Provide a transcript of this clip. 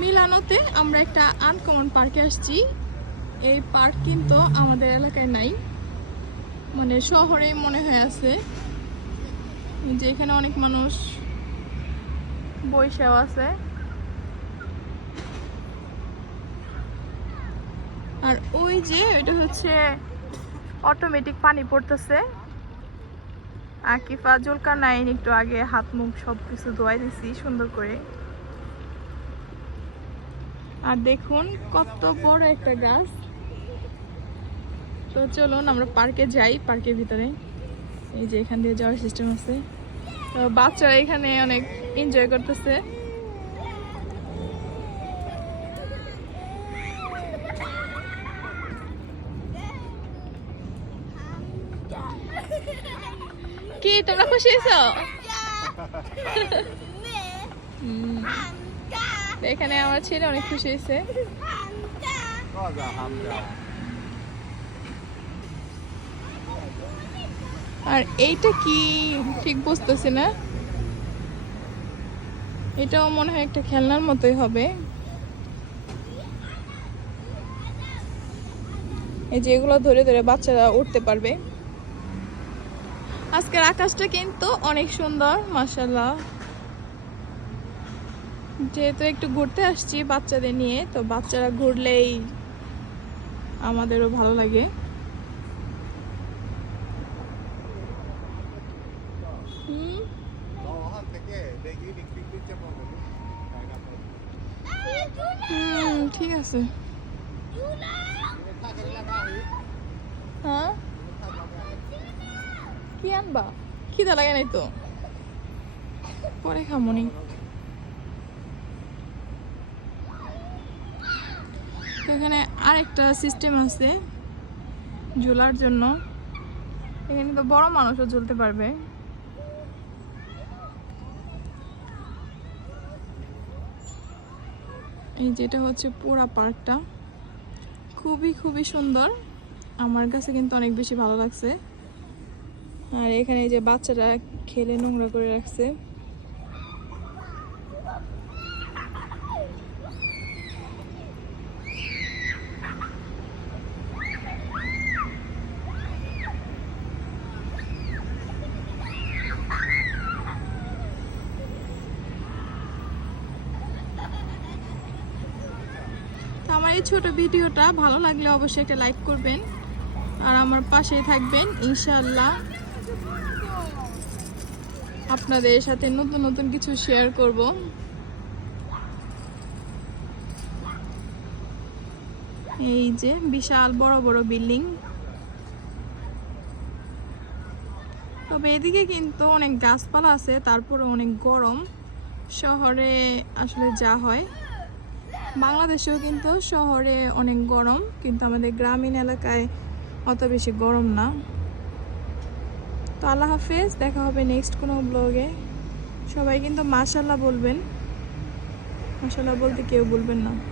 মিলানোতে আমরা একটা আনকমন পার্কে আসছি। এই পার্ক কিন্তু আমাদের এলাকায় নাই। মানে শহরেই মনে হয় আছে। যে এখানে অনেক মানুষ বৈশাও আছে। আর ওই যে ওইটা হচ্ছে অটোমেটিক পানি পড়তেছে। আকিফা জুলকার নাইন একটু আগে হাত মুখ সব কিছু ধোয়াই দিছি সুন্দর করে। আর দেখুন কত বড় একটা গাছ। তো চলুন আমরা পার্কে যাই পার্কের ভিতরে। এই যে এখান দিয়ে যাওয়ার সিস্টেম আছে। তো বাচ্চারা এখানে অনেক এনজয় করতেছে। কি তোমরা খুশি হয়েছো? এখানে আমার ছেলে অনেক খুশি হয়েছে। আর এইটা কি? ঠিক বুঝতেছি না। এটাও মনে হয় একটা খেলনার মতোই হবে। এই যে এগুলো ধরে ধরে বাচ্চারা উঠতে পারবে। আজকের আকাশটা কিন্তু অনেক সুন্দর মাসাল্লাহ যেহেতু একটু ঘুরতে আসছি বাচ্চাদের নিয়ে, তো বাচ্চারা ঘুরলেই আমাদেরও ভালো লাগে। ঠিক আছে। হ্যাঁ? কি আনবা? খিদা লাগে নাই তো? পরে খামনি তো এখানে আরেকটা সিস্টেম আছে ঝোলার জন্য। এখানে তো বড় মানুষও ঝুলতে পারবে। এই যেটা হচ্ছে পুরা পার্কটা। খুবই খুবই সুন্দর। আমার কাছে কিন্তু অনেক বেশি ভালো লাগছে। আর এখানে এই যে বাচ্চারা খেলে নোংরা করে রাখছে তো আমার এই ছোট ভিডিওটা ভালো লাগলে অবশ্যই একটা লাইক করবেন। আর আমার পাশেই থাকবেন ইনশাল্লাহ আপনাদের সাথে নতুন নতুন কিছু শেয়ার করব। এই যে বিশাল বড় বড় বিল্ডিং। তবে এদিকে কিন্তু অনেক গাছপালা আছে তারপরে অনেক গরম। শহরে আসলে যা হয়। বাংলাদেশেও কিন্তু শহরে অনেক গরম, কিন্তু আমাদের গ্রামীণ এলাকায় অত বেশি গরম না। তো আল্লাহ হাফেজ, দেখা হবে নেক্সট কোনো ব্লগে সবাই কিন্তু মাশাল্লাহ বলবেন। মাশাল্লাহ বলতে কেউ বলবেন না।